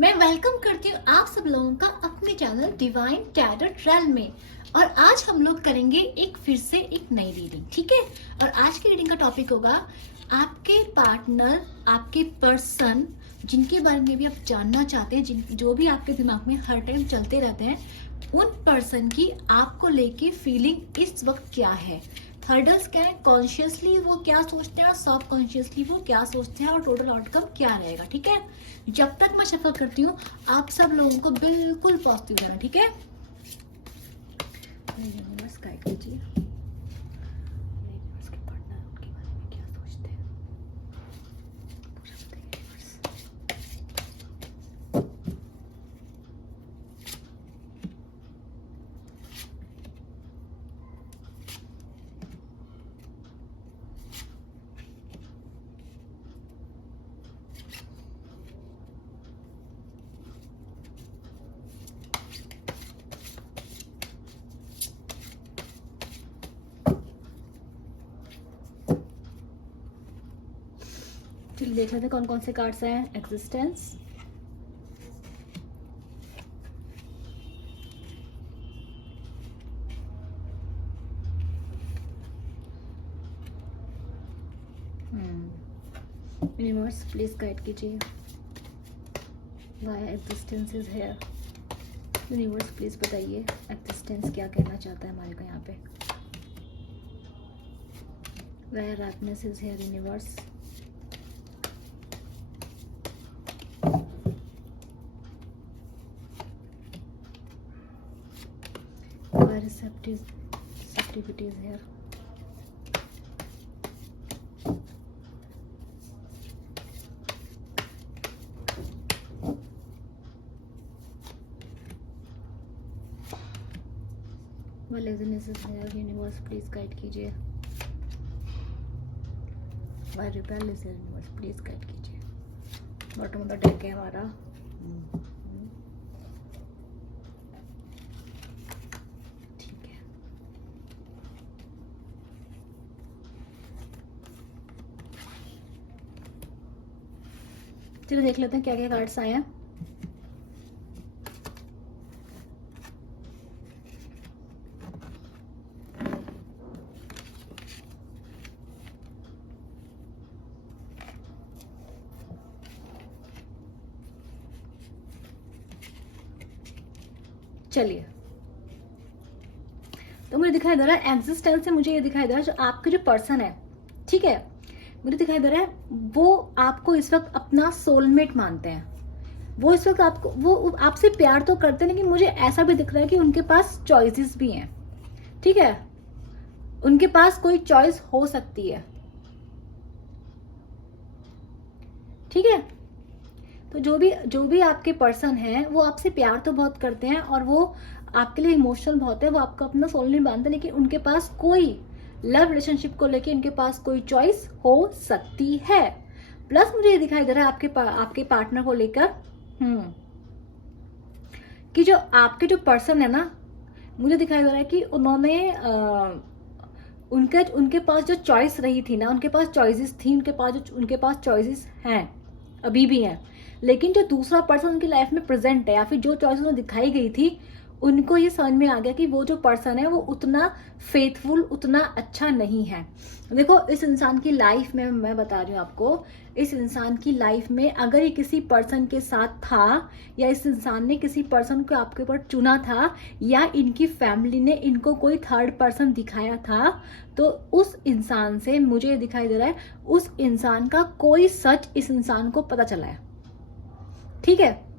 मैं वेलकम करती हूँ आप सब लोगों का अपने चैनल डिवाइन टैरो रेल्म में। और आज हम लोग करेंगे एक फिर से एक नई रीडिंग, ठीक है। और आज की रीडिंग का टॉपिक होगा आपके पार्टनर, आपके पर्सन जिनके बारे में भी आप जानना चाहते हैं, जो भी आपके दिमाग में हर टाइम चलते रहते हैं, उन पर्सन की आपको लेके फीलिंग इस वक्त क्या है, हर्डल्स क्या है, कॉन्शियसली वो क्या सोचते हैं और सब कॉन्शियसली वो क्या सोचते हैं और टोटल आउटकम क्या रहेगा, ठीक है। जब तक मैं शफल करती हूँ आप सब लोगों को बिल्कुल पॉजिटिव रहना, ठीक है। यूनिवर्स गाइड कीजिए यूनिवर्स के पार्टनर उनके बारे में क्या सोचते हैं। चलिए देख लेते हैं कौन कौन से कार्ड्स हैं। एग्जिस्टेंस, यूनिवर्स प्लीज गाइड कीजिए why existence is here. Universe please बताइए एग्जिस्टेंस क्या कहना चाहता है हमारे को यहाँ पे। Why darkness is here universe. Why receptivity is here. Why laziness is here. Universe please guide कीजिए। Why rebel is here. Universe please guide कीजिए। बॉटम ऑफ द डेक है हमारा। चलो देख लेते हैं क्या क्या कार्ड्स आए हैं। चलिए, तो मुझे दिखाई दे रहा है एग्जिस्टेंस से, मुझे ये दिखाई दे रहा है जो आपके जो पर्सन है, ठीक है, मुझे दिखाई दे रहा है वो आपको इस वक्त अपना सोलमेट मानते हैं। वो इस वक्त आपको, वो आपसे प्यार तो करते हैं, लेकिन मुझे ऐसा भी दिख रहा है कि उनके पास चॉइसेस भी हैं, ठीक है। उनके पास कोई चॉइस हो सकती है, ठीक है। तो जो भी आपके पर्सन है वो आपसे प्यार तो बहुत करते हैं और वो आपके लिए इमोशनल बहुत है, वो आपका अपना सोलमेट मानते हैं, लेकिन उनके पास कोई लव रिलेशनशिप को लेके इनके पास कोई चॉइस हो सकती है। प्लस मुझे ये दिखाई दे रहा है आपके पार्टनर को लेकर कि जो आपके जो पर्सन है ना, मुझे दिखाई दे रहा है कि उन्होंने उनके पास जो चॉइस रही थी ना, उनके पास चॉइसेस थी, उनके पास चॉइसेस हैं, अभी भी हैं, लेकिन जो दूसरा पर्सन उनकी लाइफ में प्रेजेंट है या फिर जो चॉइस उन्हें दिखाई गई थी, उनको ये समझ में आ गया कि वो जो पर्सन है वो उतना फेथफुल, उतना अच्छा नहीं है। देखो इस इंसान की लाइफ में, मैं बता रही हूँ आपको, इस इंसान की लाइफ में अगर ये किसी पर्सन के साथ था या इस इंसान ने किसी पर्सन को आपके ऊपर चुना था या इनकी फैमिली ने इनको कोई थर्ड पर्सन दिखाया था, तो उस इंसान से मुझे दिखाई दे रहा है उस इंसान का कोई सच इस इंसान को पता चला है, ठीक है।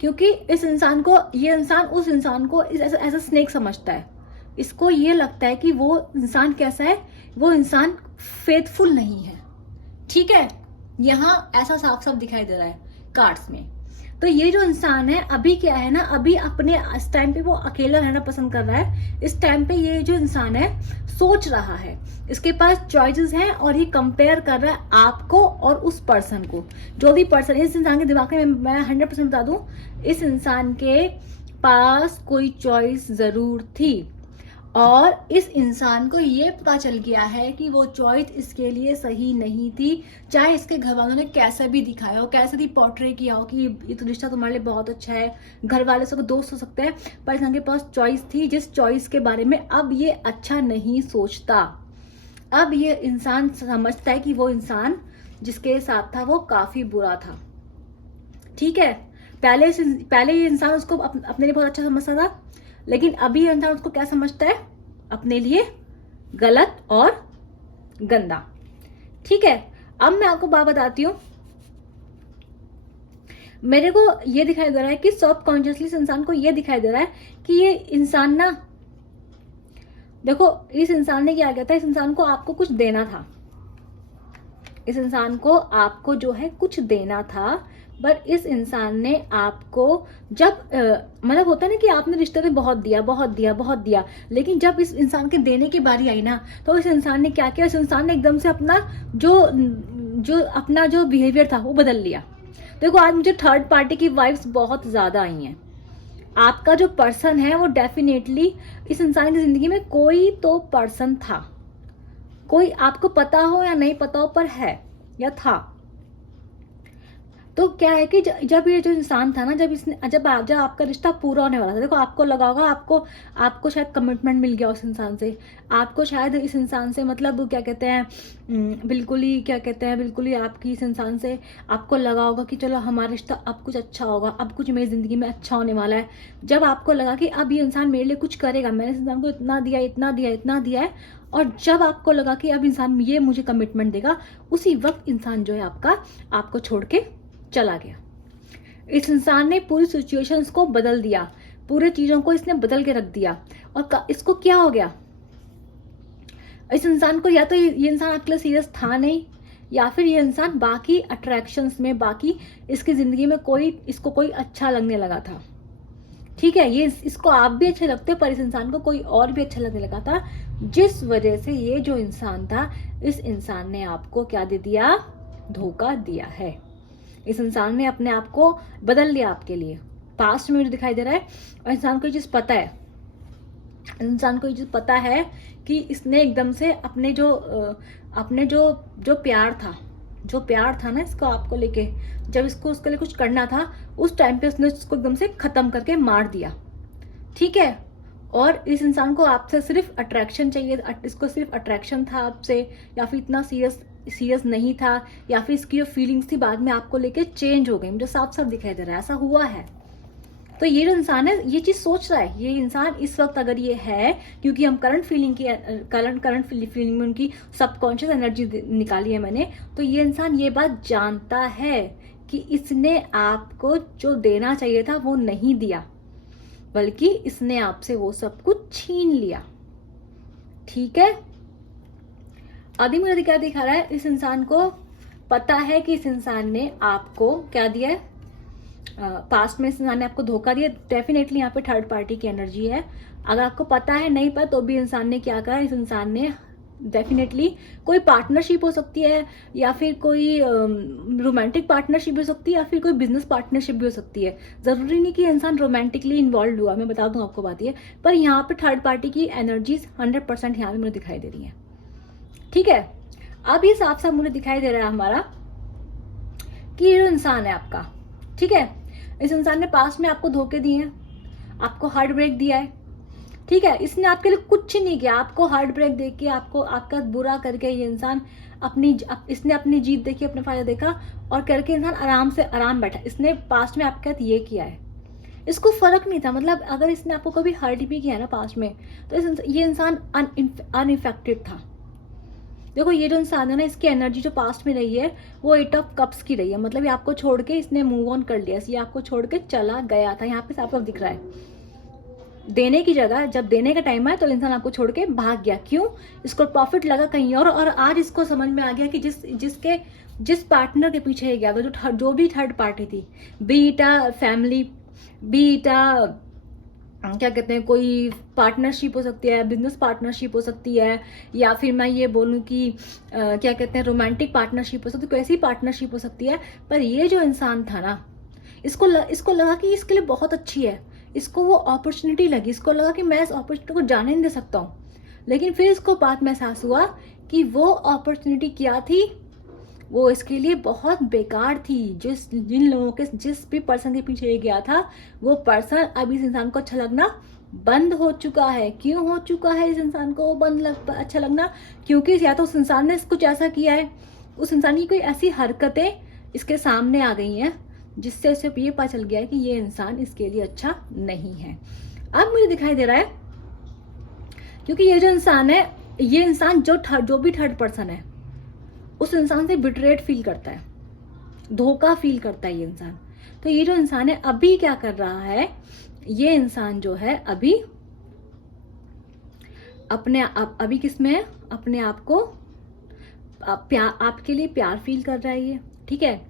क्योंकि इस इंसान को, ये इंसान उस इंसान को ऐसा स्नेक समझता है, इसको ये लगता है कि वो इंसान कैसा है, वो इंसान फेथफुल नहीं है, ठीक है। यहाँ ऐसा साफ साफ दिखाई दे रहा है कार्ड्स में। तो ये जो इंसान है अभी क्या है ना, अभी अपने इस टाइम पे वो अकेला रहना पसंद कर रहा है। इस टाइम पे ये जो इंसान है सोच रहा है, इसके पास चॉइसेस हैं और ये कंपेयर कर रहा है आपको और उस पर्सन को। जो भी पर्सन इस इंसान के दिमाग में, मैं 100% बता दूं, इस इंसान के पास कोई चॉइस जरूर थी और इस इंसान को ये पता चल गया है कि वो चॉइस इसके लिए सही नहीं थी, चाहे इसके घर वालों ने कैसा भी दिखाया हो, कैसे भी पोर्ट्रे किया हो कि ये तो रिश्ता तुम्हारे लिए बहुत अच्छा है, घर वाले सब दोस्त हो सकते हैं, पर इंसान के पास चॉइस थी जिस चॉइस के बारे में अब ये अच्छा नहीं सोचता। अब ये इंसान समझता है कि वो इंसान जिसके साथ था वो काफी बुरा था। ठीक है, पहले ये इंसान उसको अपने लिए बहुत अच्छा समझता था, लेकिन अभी ये इंसान उसको क्या समझता है, अपने लिए गलत और गंदा। ठीक है, अब मैं आपको बात बताती हूँ। मेरे को ये दिखाई दे रहा है कि सबकॉन्शियसली इस इंसान को ये दिखाई दे रहा है कि ये इंसान ना, देखो इस इंसान ने क्या किया था, इस इंसान को आपको कुछ देना था, इस इंसान को आपको जो है कुछ देना था, पर इस इंसान ने आपको जब मतलब होता है ना कि आपने रिश्ते में बहुत दिया बहुत दिया बहुत दिया, लेकिन जब इस इंसान के देने की बारी आई ना, तो इस इंसान ने क्या किया, इस इंसान ने एकदम से अपना जो बिहेवियर था वो बदल लिया। देखो आज मुझे थर्ड पार्टी की वाइब्स बहुत ज्यादा आई हैं। आपका जो पर्सन है वो डेफिनेटली इस इंसान की जिंदगी में कोई तो पर्सन था, कोई आपको पता हो या नहीं पता हो पर है या था। तो क्या है कि जब ये जो इंसान था ना, जब आपका रिश्ता पूरा होने वाला था, देखो आपको लगा होगा, आपको शायद कमिटमेंट मिल गया उस इंसान से, आपको शायद इस इंसान से मतलब क्या कहते हैं, बिल्कुल ही आपकी इस इंसान से आपको लगा होगा कि चलो हमारा रिश्ता अब कुछ अच्छा होगा, अब कुछ मेरी जिंदगी में अच्छा होने वाला है। जब आपको लगा कि अब ये इंसान मेरे लिए कुछ करेगा, मैंने इस इंसान को इतना दिया इतना दिया इतना दिया है, और जब आपको लगा कि अब इंसान ये मुझे कमिटमेंट देगा, उसी वक्त इंसान जो है आपको छोड़ के चला गया। इस इंसान ने पूरी सिचुएशंस को बदल दिया, पूरे चीजों को इसने बदल के रख दिया। और इसको क्या हो गया, इस इंसान को या तो ये इंसान आपके लिए सीरियस था नहीं, या फिर ये इंसान बाकी अट्रैक्शंस में, बाकी इसकी जिंदगी में इसको कोई अच्छा लगने लगा था। ठीक है, ये इसको आप भी अच्छे लगते हो, पर इस इंसान को कोई और भी अच्छा लगने लगा था, जिस वजह से ये जो इंसान था, इस इंसान ने आपको क्या दे दिया, धोखा दिया है। इस इंसान ने अपने आप को बदल लिया आपके लिए। पास्ट में मुझे दिखाई दे रहा है, और इंसान को ये चीज पता है, इंसान को ये चीज पता है कि इसने एकदम से अपने जो प्यार था ना इसको आपको लेके, जब इसको उसके लिए कुछ करना था, उस टाइम पे उसने उसको एकदम से खत्म करके मार दिया। ठीक है, और इस इंसान को आपसे सिर्फ अट्रैक्शन चाहिए, इसको सिर्फ अट्रैक्शन था आपसे, या फिर इतना सीरियस नहीं था, या फिर इसकी जो फीलिंग्स थी बाद में आपको लेके चेंज हो गई। मुझे साफ साफ दिखाई दे रहा है ऐसा हुआ है। तो ये जो इंसान है ये चीज सोच रहा है, ये इंसान इस वक्त अगर ये है, क्योंकि हम करंट फीलिंग में उनकी सबकॉन्शियस एनर्जी निकाली है मैंने, तो ये इंसान ये बात जानता है कि इसने आपको जो देना चाहिए था वो नहीं दिया, बल्कि इसने आपसे वो सब कुछ छीन लिया। ठीक है, अभी मुझे क्या दिखा रहा है, इस इंसान को पता है कि इस इंसान ने आपको क्या दिया है, पास्ट में इस इंसान ने आपको धोखा दिया। डेफिनेटली यहाँ पे थर्ड पार्टी की एनर्जी है। अगर आपको पता है नहीं पता तो भी इंसान ने क्या करा, इस इंसान ने डेफिनेटली कोई पार्टनरशिप हो सकती है, या फिर कोई रोमांटिक पार्टनरशिप हो सकती है, या फिर कोई बिजनेस पार्टनरशिप भी हो सकती है। जरूरी नहीं कि इंसान रोमांटिकली इन्वॉल्व हुआ, मैं बता दूं आपको बात ये, पर यहाँ पे थर्ड पार्टी की एनर्जीज 100% यहाँ पे मुझे दिखाई दे रही है। ठीक है, अब ये साफ साफ मुझे दिखाई दे रहा है हमारा कि ये जो इंसान है आपका, ठीक है, इस इंसान ने पास्ट में आपको धोखे दिए हैं, आपको हार्ट ब्रेक दिया है। ठीक है, इसने आपके लिए कुछ नहीं किया, आपको हार्ट ब्रेक देके, आपको आपका बुरा करके ये इंसान इसने अपनी जीत देखी, अपना फायदा देखा और करके इंसान आराम बैठा। इसने पास्ट में आपके साथ ये किया है, इसको फर्क नहीं था, मतलब अगर इसने आपको कभी हर्ट भी किया ना पास्ट में, तो ये इंसान अनइफेक्टेड था। देखो ये जो इंसान है ना, इसकी एनर्जी जो पास्ट में रही है वो 8 ऑफ कप्स की रही है, मतलब ये आपको छोड़ के इसने मूव ऑन कर लिया, ये आपको छोड़ के चला गया था। यहाँ पे साफ साफ दिख रहा है, देने की जगह जब देने का टाइम आया तो इंसान आपको छोड़ के भाग गया। क्यों? इसको प्रॉफिट लगा कहीं और आज इसको समझ में आ गया कि जिस पार्टनर के पीछे गया था, जो भी थर्ड पार्टी थी, बीटा फैमिली, बीटा क्या कहते हैं, कोई पार्टनरशिप हो सकती है, बिजनेस पार्टनरशिप हो सकती है, या फिर मैं ये बोलूं कि क्या कहते हैं रोमांटिक पार्टनरशिप हो सकती है, कोई ऐसी पार्टनरशिप हो सकती है। पर ये जो इंसान था ना, इसको लगा कि इसके लिए बहुत अच्छी है, इसको वो अपॉर्चुनिटी लगी, इसको लगा कि मैं इस अपॉर्चुनिटी को जाने नहीं दे सकता हूँ। लेकिन फिर इसको बात में एहसास हुआ कि वो अपॉर्चुनिटी क्या थी, वो इसके लिए बहुत बेकार थी। जिन लोगों के, जिस भी पर्सन के पीछे ये गया था, वो पर्सन अब इस इंसान को अच्छा लगना बंद हो चुका है। क्यों हो चुका है इस इंसान को अच्छा लगना? क्योंकि या तो उस इंसान ने कुछ ऐसा किया है, उस इंसान की कोई ऐसी हरकतें इसके सामने आ गई हैं जिससे उसे ये पता चल गया है कि ये इंसान इसके लिए अच्छा नहीं है। अब मुझे दिखाई दे रहा है, क्योंकि ये जो इंसान है, ये इंसान जो भी थर्ड पर्सन है, उस इंसान से बिट्रेड फील करता है, धोखा फील करता है ये इंसान। तो ये जो इंसान है अभी क्या कर रहा है, ये इंसान जो है अभी अभी किस में है, अपने आप को आपके लिए प्यार फील कर रहा है ये, ठीक है।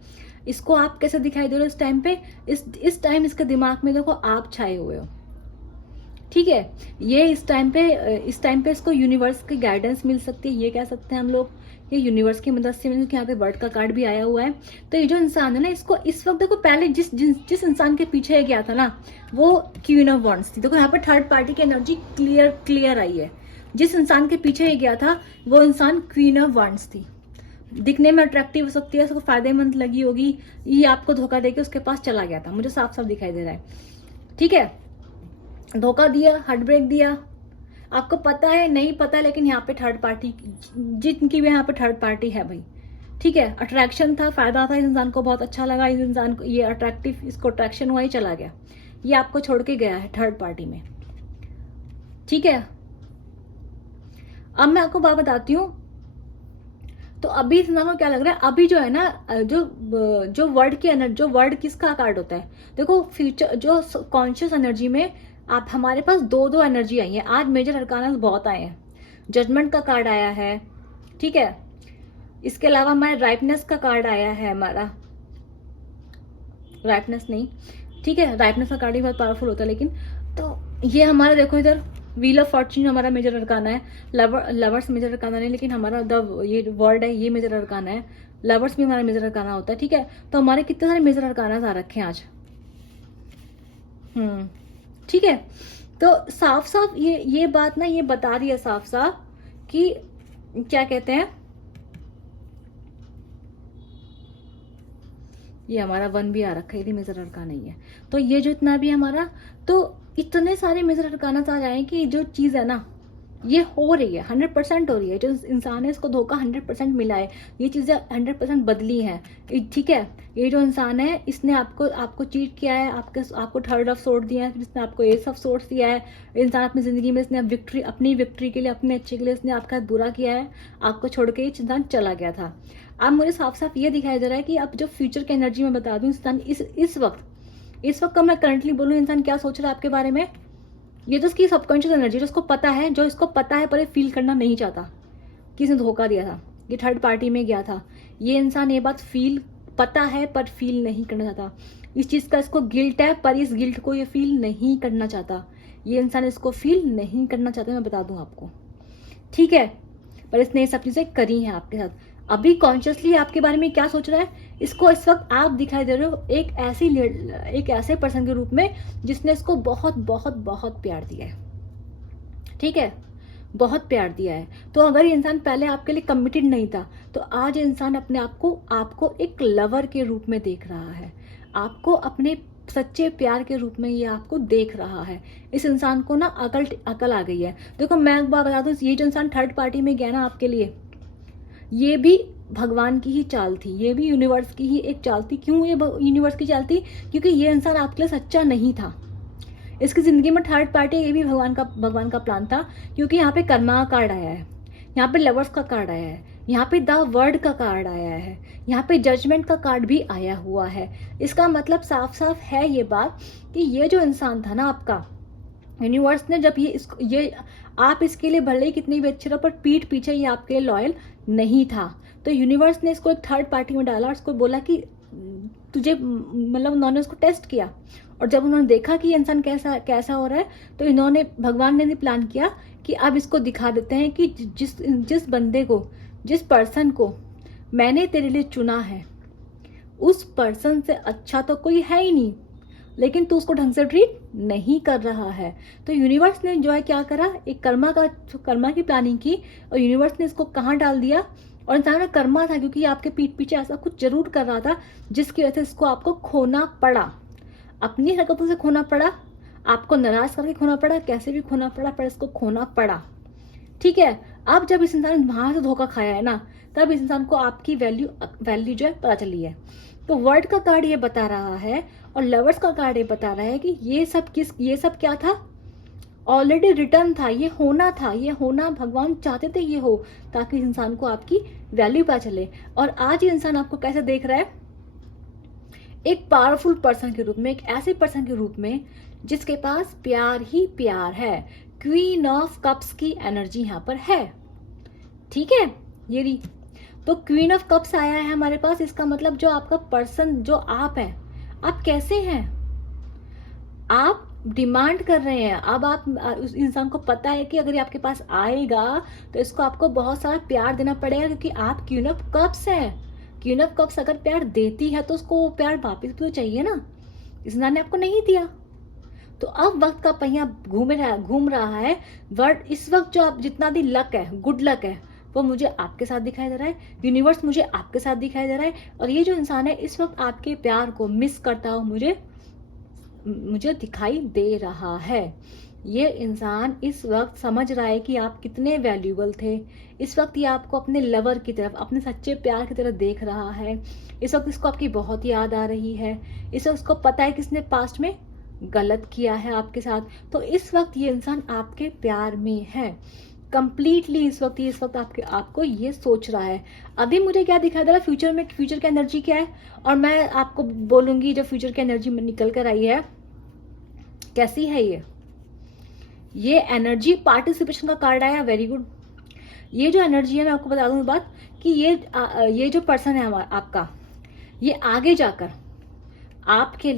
इसको आप कैसे दिखाई दे रहे हो इस टाइम पे? इस टाइम इसके दिमाग में देखो आप छाए हुए हो, ठीक है। ये इस टाइम पे इसको यूनिवर्स की गाइडेंस मिल सकती है, ये कह सकते हैं हम लोग, ये यूनिवर्स की मदद से। यहाँ पे बर्ड का कार्ड भी आया हुआ है। तो ये जो इंसान है ना, इसको इस वक्त देखो, पहले जिस इंसान के पीछे गया था ना, वो क्वीन ऑफ वॉन्ड्स थी। देखो यहाँ पे थर्ड पार्टी की एनर्जी क्लियर आई है। जिस इंसान के पीछे गया था वो इंसान क्वीन ऑफ वॉन्ड्स थी। दिखने में अट्रैक्टिव हो सकती है, उसको फायदेमंद लगी होगी, ये आपको धोखा देके उसके पास चला गया था, मुझे साफ साफ दिखाई दे रहा है, ठीक है। धोखा दिया, हार्ट ब्रेक दिया, आपको पता है नहीं पता, लेकिन यहाँ पे थर्ड पार्टी, जिनकी भी यहाँ पे थर्ड पार्टी है भाई, ठीक है। अट्रैक्शन था, फायदा था, इस इंसान को बहुत अच्छा लगा, इस इंसान को ये अट्रैक्टिव, इसको अट्रैक्शन हुआ, ही चला गया, ये आपको छोड़ के गया है थर्ड पार्टी में, ठीक है। अब मैं आपको बात बताती हूँ। तो अभी इस इंसान को क्या लग रहा है, अभी जो है ना, जो वर्ड की एनर्जी, जो वर्ड किसका कार्ड होता है, देखो फ्यूचर, जो कॉन्शियस एनर्जी में आप, हमारे पास दो एनर्जी आई है आज। मेजर अरकाना बहुत आए हैं, जजमेंट का कार्ड आया है, ठीक है। इसके अलावा हमारे राइपनेस का कार्ड आया है, हमारा राइपनेस नहीं, ठीक है, राइपनेस का कार्ड ही बहुत पावरफुल होता है। लेकिन तो ये हमारा देखो इधर व्हील ऑफ फॉर्च्यून हमारा मेजर अरकाना है। लवर्स मेजर अरकाना नहीं, लेकिन हमारा ये वर्ड है, ये मेजर अरकाना है। लवर्स भी हमारा मेजर अरकाना होता है, ठीक है। तो हमारे कितने सारे मेजर अरकाना आ रखे हैं आज, ठीक है। तो साफ साफ ये बात ना, ये बता रही है साफ साफ कि क्या कहते हैं, ये हमारा वन भी आ रखा है, ये मेजर अरकाना नहीं है। तो ये जो इतना भी हमारा, तो इतने सारे मेजर अरकाना आ जाए कि जो चीज है ना, ये हो रही है, 100% हो रही है। जो इंसान है, इसको धोखा 100% मिला है, ये चीजें 100% बदली हैं, ठीक है। ये जो इंसान है, इसने आपको चीट किया है, आपको थर्ड ऑफ सोर्ड दिया है, इसने आपको एस ऑफ सोर्ड दिया है। इंसान अपनी जिंदगी में इसने अपनी विक्ट्री के लिए, अपने अच्छे के लिए इसने आपका बुरा किया है, आपको छोड़ के ये इंसान चला गया था। अब मुझे साफ साफ ये दिखाई दे रहा है कि अब जो फ्यूचर की एनर्जी में बता दूं, इंसान इस वक्त का मैं करंटली बोलूं, इंसान क्या सोच रहा है आपके बारे में, ये तो उसकी सबकॉन्शियस एनर्जी, जो इसको पता है, पर ये फील करना नहीं चाहता कि इसने धोखा दिया था, ये थर्ड पार्टी में गया था। ये इंसान ये बात पता है पर फील नहीं करना चाहता। इस चीज का इसको गिल्ट है, पर इस गिल्ट को ये फील नहीं करना चाहता। ये इंसान इसको फील नहीं करना चाहता, मैं बता दूं आपको, ठीक है। पर इसने ये सब चीजें करी हैं आपके साथ। अभी कॉन्शियसली आपके बारे में क्या सोच रहा है, इसको इस वक्त आप दिखाई दे रहे हो एक ऐसे पर्सन के रूप में जिसने इसको बहुत बहुत बहुत प्यार दिया है, ठीक है, बहुत प्यार दिया है। तो अगर ये इंसान पहले आपके लिए कमिटेड नहीं था, तो आज ये इंसान अपने आपको एक लवर के रूप में देख रहा है, आपको अपने सच्चे प्यार के रूप में ये आपको देख रहा है। इस इंसान को ना अकल आ गई है। देखो मैं एक बात बता दूं, ये जो इंसान थर्ड पार्टी में गया ना आपके लिए, ये भी भगवान की ही चाल थी, ये भी यूनिवर्स की ही एक चाल थी। क्यों ये यूनिवर्स की चाल थी? क्योंकि ये इंसान आपके लिए सच्चा नहीं था। इसकी जिंदगी में थर्ड पार्टी, ये भी भगवान का प्लान था। क्योंकि यहाँ पे कर्मा का कार्ड आया है, यहाँ पे लवर्स का कार्ड आया है, यहाँ पे द वर्ड का कार्ड आया है, यहाँ पे जजमेंट का कार्ड भी आया हुआ है। इसका मतलब साफ साफ है ये बात कि ये जो इंसान था ना आपका, यूनिवर्स ने जब ये आप इसके लिए भले ही कितनी भी अच्छी रहो, पर पीठ पीछे ये आपके लिए लॉयल नहीं था। तो यूनिवर्स ने इसको एक थर्ड पार्टी में डाला और उसको बोला कि तुझे, मतलब उन्होंने उसको टेस्ट किया। और जब उन्होंने देखा कि इंसान कैसा हो रहा है, तो इन्होंने, भगवान ने भी प्लान किया कि अब इसको दिखा देते हैं कि जिस बंदे को, जिस पर्सन को मैंने तेरे लिए चुना है, उस पर्सन से अच्छा तो कोई है ही नहीं। लेकिन तू उसको ढंग से ट्रीट नहीं कर रहा है। तो यूनिवर्स ने जो है क्या करा, एक कर्मा की प्लानिंग की और यूनिवर्स ने इसको कहाँ डाल दिया। और इंसान का कर्मा था क्योंकि आपके पीठ पीछे ऐसा कुछ जरूर कर रहा था जिसकी वजह से इसको आपको खोना पड़ा, अपनी हरकतों से खोना पड़ा, आपको नाराज करके खोना पड़ा, कैसे भी खोना पड़ा, पर इसको खोना पड़ा। ठीक है, अब जब इस इंसान ने वहां से धोखा खाया है ना, तब इस इंसान को आपकी वैल्यू जो है पता चली है। तो वर्ड का कार्ड ये बता रहा है और लवर्स का कार्ड ये बता रहा है कि ये सब क्या था, ऑलरेडी रिटर्न था, ये होना भगवान चाहते थे ये हो, ताकि इंसान को आपकी वैल्यू पता चले। और आज ये इंसान आपको कैसे देख रहा है, एक पावरफुल पर्सन के रूप में, एक ऐसे पर्सन के रूप में जिसके पास प्यार ही प्यार है। क्वीन ऑफ कप्स की एनर्जी यहाँ पर है। ठीक है, ये रही। तो क्वीन ऑफ कप्स आया है हमारे पास, इसका मतलब जो आपका पर्सन, जो आप है, आप कैसे हैं, आप डिमांड कर रहे हैं। अब आप उस इंसान को पता है कि अगर ये आपके पास आएगा तो इसको आपको बहुत सारा प्यार देना पड़ेगा, क्योंकि आप क्वीन ऑफ कप्स हैं। क्वीन ऑफ कप्स अगर प्यार देती है तो उसको वो प्यार वापस भी तो चाहिए ना, इस इंसान ने आपको नहीं दिया। तो अब वक्त का पहिया घूम रहा है। वर्ड इस वक्त जो आप जितना भी लक है, गुड लक है, वो मुझे आपके साथ दिखाई दे रहा है, यूनिवर्स मुझे आपके साथ दिखाई दे रहा है। और ये जो इंसान है इस वक्त आपके प्यार को मिस करता हुआ मुझे दिखाई दे रहा है। ये इंसान इस वक्त समझ रहा है कि आप कितने वैल्यूएबल थे। इस वक्त ये आपको अपने लवर की तरफ, अपने सच्चे प्यार की तरफ देख रहा है। इस वक्त इसको आपकी बहुत याद आ रही है। इस वक्त उसको पता है किसने पास्ट में गलत किया है आपके साथ। तो इस वक्त ये इंसान आपके प्यार में है कंप्लीटली। इस वक्त आपको ये सोच रहा है। अभी मुझे क्या दिखाई दे रहा है, फ्यूचर की एनर्जी क्या है, और मैं आपको बोलूंगी जो फ्यूचर की एनर्जी में निकल कर आई है कैसी है। ये एनर्जी पार्टिसिपेशन का कार्ड आया, वेरी गुड। ये जो एनर्जी है, मैं आपको बता दूं बात कि ये जो पर्सन है आपका, ये आगे जाकर आपके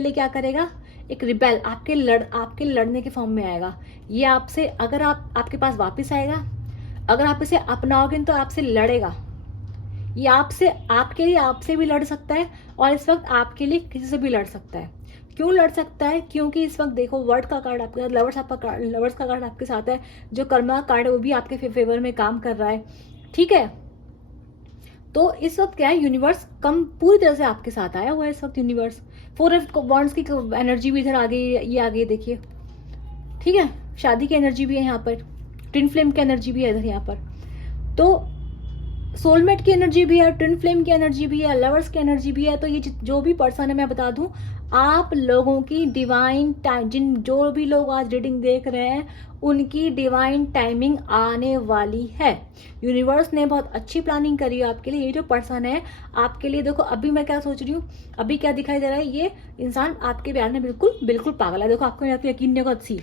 लिए क्या करेगा, एक रिबेल आपके लड़ने के फॉर्म में आएगा। ये आपसे, अगर आपके पास वापस आएगा, अगर आप इसे अपनाओगे तो आपसे लड़ेगा। ये आपसे भी लड़ सकता है, और इस वक्त आपके लिए किसी से भी लड़ सकता है। क्यों लड़ सकता है, क्योंकि इस वक्त देखो वर्ड का कार्ड आपके साथ, लवर्स का कार्ड आपके साथ है, जो कर्मा का कार्ड है वो भी आपके फेवर में काम कर रहा है। ठीक है, तो इस वक्त क्या है, यूनिवर्स पूरी तरह से आपके साथ आया हुआ है इस वक्त यूनिवर्स। 4 ऑफ वॉन्ड्स की एनर्जी भी इधर आ गई, ये आ गई देखिए। ठीक है, शादी की एनर्जी भी है यहाँ पर, ट्विन फ्लेम की एनर्जी भी है इधर यहाँ पर। तो सोलमेट की एनर्जी भी है, ट्विन फ्लेम की एनर्जी भी है, लवर्स की एनर्जी भी है। तो ये जो भी पर्सन है, मैं बता दूं, आप लोगों की डिवाइन टाइम, जो भी लोग आज रीडिंग देख रहे हैं, उनकी डिवाइन टाइमिंग आने वाली है। यूनिवर्स ने बहुत अच्छी प्लानिंग करी है आपके लिए। ये जो पर्सन है आपके लिए, देखो अभी मैं क्या सोच रही हूँ, अभी क्या दिखाई दे रहा है, ये इंसान आपके प्यार में बिल्कुल पागल है। देखो आपको यकीन नहीं होगा, see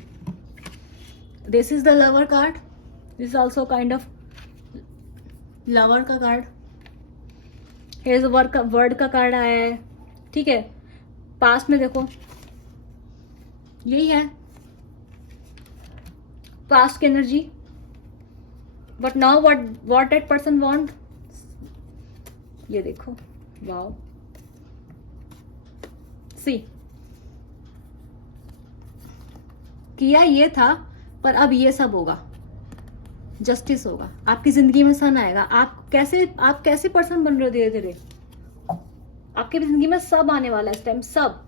this is the lover card, this is also kind of lover का कार्ड। हेयर वर्ड का कार्ड आया है। ठीक है, पास्ट में देखो यही है पास्ट की energy, but now what that person want, ये देखो, वाओ, सी किया ये था, पर अब ये सब होगा, जस्टिस होगा, आपकी जिंदगी में सन आएगा। आप कैसे पर्सन बन रहे हो, धीरे धीरे आपके जिंदगी में सब आने वाला है इस टाइम, सब,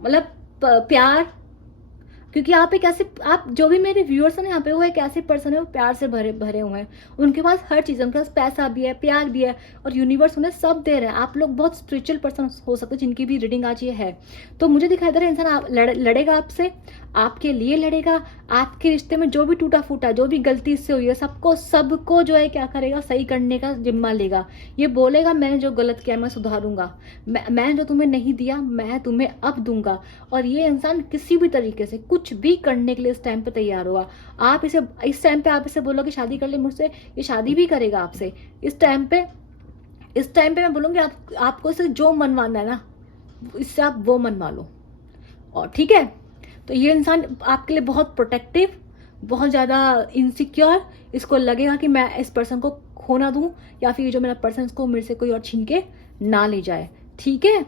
मतलब प्यार, क्योंकि आप जो भी मेरे व्यूअर्स हैं यहाँ पे, वो एक ऐसे पर्सन है, वो प्यार से भरे हुए हैं। उनके पास हर चीज, उनके पास पैसा भी है, प्यार भी है, और यूनिवर्स उन्हें सब दे रहे हैं। आप लोग बहुत स्पिरिचुअल पर्सन हो सकते हैं जिनकी भी रीडिंग आज ये है। तो मुझे दिखाई दे रहा है इंसान लड़ेगा आपसे, आपके लिए लड़ेगा। आपके रिश्ते में जो भी टूटा फूटा, जो भी गलती से हुई है, सबको जो है क्या करेगा, सही करने का जिम्मा लेगा। ये बोलेगा मैंने जो गलत किया मैं सुधारूंगा, मैं जो तुम्हें नहीं दिया मैं तुम्हें अब दूंगा। और ये इंसान किसी भी तरीके से कुछ भी करने के लिए इस टाइम पे तैयार होगा। इस टाइम पे आप इसे बोलो कि शादी कर ले मुझसे, ये शादी भी करेगा आपसे। इस टाइम पे मैं बोलूंगी आपको इसे जो मनवाना है ना, इससे आप वो मनवा लो। और ठीक है, तो ये इंसान आपके लिए बहुत प्रोटेक्टिव, बहुत ज्यादा इनसिक्योर, इसको लगेगा कि मैं इस पर्सन को खो ना दूं, या फिर जो मेरा पर्सन इसको मेरे से कोई और छीन के ना ले जाए। ठीक है,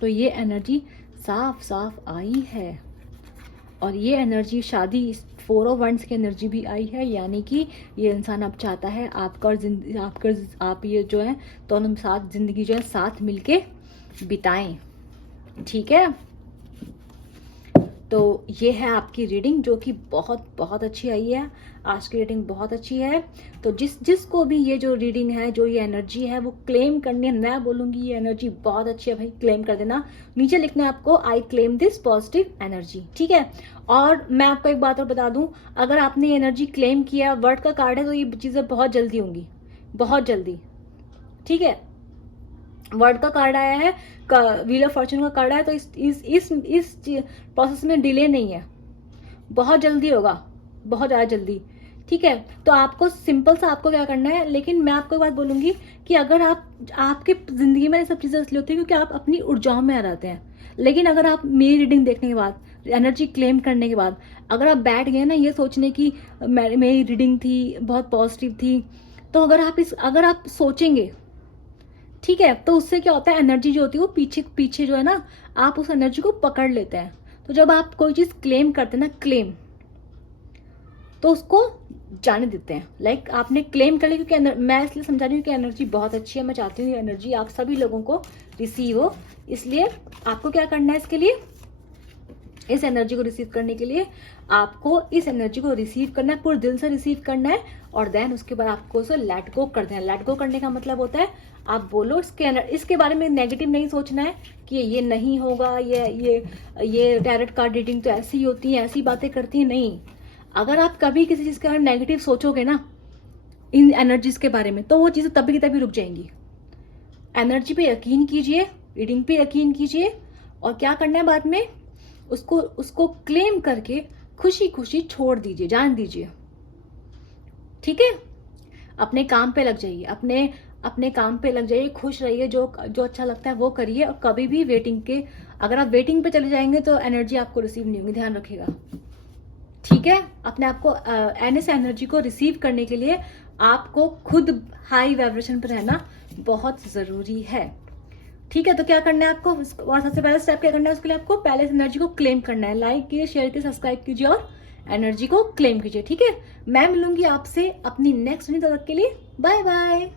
तो ये एनर्जी साफ साफ आई है। और ये एनर्जी शादी 4 ऑफ वंड्स की एनर्जी भी आई है, यानी कि ये इंसान अब चाहता है आपका और आप ये जो है दोनों साथ जिंदगी जो है साथ मिलके बिताएं। ठीक है, तो ये है आपकी रीडिंग जो कि बहुत बहुत अच्छी आई है। आज की रीडिंग बहुत अच्छी है। तो जिसको भी ये जो रीडिंग है, जो ये एनर्जी है, वो क्लेम करनी है। मैं बोलूंगी ये एनर्जी बहुत अच्छी है भाई, क्लेम कर देना। नीचे लिखना है आपको, I claim this positive energy. ठीक है, और मैं आपको एक बात और बता दूं, अगर आपने ये एनर्जी क्लेम किया, वर्ड का कार्ड है, तो ये चीजें बहुत जल्दी होंगी, बहुत जल्दी। ठीक है, वर्ड का कार्ड आया है, व्हील ऑफ फॉर्चून का कार्ड आया, तो इस प्रोसेस में डिले नहीं है, बहुत जल्दी होगा, बहुत ज्यादा जल्दी। ठीक है, तो आपको सिंपल सा आपको क्या करना है, लेकिन मैं आपको एक बात बोलूंगी कि अगर आपके जिंदगी में ये सब चीजें इसलिए होती है क्योंकि आप अपनी ऊर्जाओं में आ जाते हैं। लेकिन अगर आप मेरी रीडिंग देखने के बाद, एनर्जी क्लेम करने के बाद अगर आप बैठ गए ना ये सोचने की मेरी रीडिंग थी बहुत पॉजिटिव थी, तो अगर आप सोचेंगे, ठीक है, तो उससे क्या होता है, एनर्जी जो होती है वो पीछे पीछे जो है ना, आप उस एनर्जी को पकड़ लेते हैं। तो जब आप कोई चीज क्लेम करते हैं ना, क्लेम, तो उसको जाने देते हैं। लाइक आपने क्लेम कर लिया, क्योंकि मैं इसलिए समझा रही हूँ कि एनर्जी बहुत अच्छी है। मैं चाहती हूँ ये एनर्जी आप सभी लोगों को रिसीव हो। इसलिए आपको क्या करना है, इसके लिए, इस एनर्जी को रिसीव करने के लिए आपको इस एनर्जी को रिसीव करना है, पूरे दिल से रिसीव करना है, और देन उसके बाद आपको उसे लेट गो कर देना है। लेट गो करने का मतलब होता है आप बोलो, इसके बारे में नेगेटिव नहीं सोचना है कि ये नहीं होगा, ये टैरोट कार्ड रीडिंग तो ऐसी होती है, ऐसी बातें करती है। नहीं, अगर आप कभी किसी चीज के बारे में नेगेटिव सोचोगे ना, इन एनर्जीज के बारे में, तो वो चीजें तभी की तभी रुक जाएंगी। एनर्जी पे यकीन कीजिए, रीडिंग पे यकीन कीजिए, और क्या करना है बाद में, उसको क्लेम करके खुशी खुशी छोड़ दीजिए, जान दीजिए। ठीक है, अपने काम पे लग जाइए, अपने काम पे लग जाइए, खुश रहिए, जो अच्छा लगता है वो करिए। और कभी भी अगर आप वेटिंग पे चले जाएंगे तो एनर्जी आपको रिसीव नहीं होगी, ध्यान रखिएगा। ठीक है, अपने आप को एनएस एनर्जी को रिसीव करने के लिए आपको खुद हाई वाइब्रेशन पर रहना बहुत जरूरी है। ठीक है, तो क्या करना है आपको, और सबसे पहला स्टेप क्या करना है, उसके लिए आपको पहले इस एनर्जी को क्लेम करना है। लाइक कीजिए, शेयर कीजिए, सब्सक्राइब कीजिए और एनर्जी को क्लेम कीजिए। ठीक है, मैं मिलूंगी आपसे अपनी नेक्स्ट रीडिंग, तब तक के लिए बाय बाय।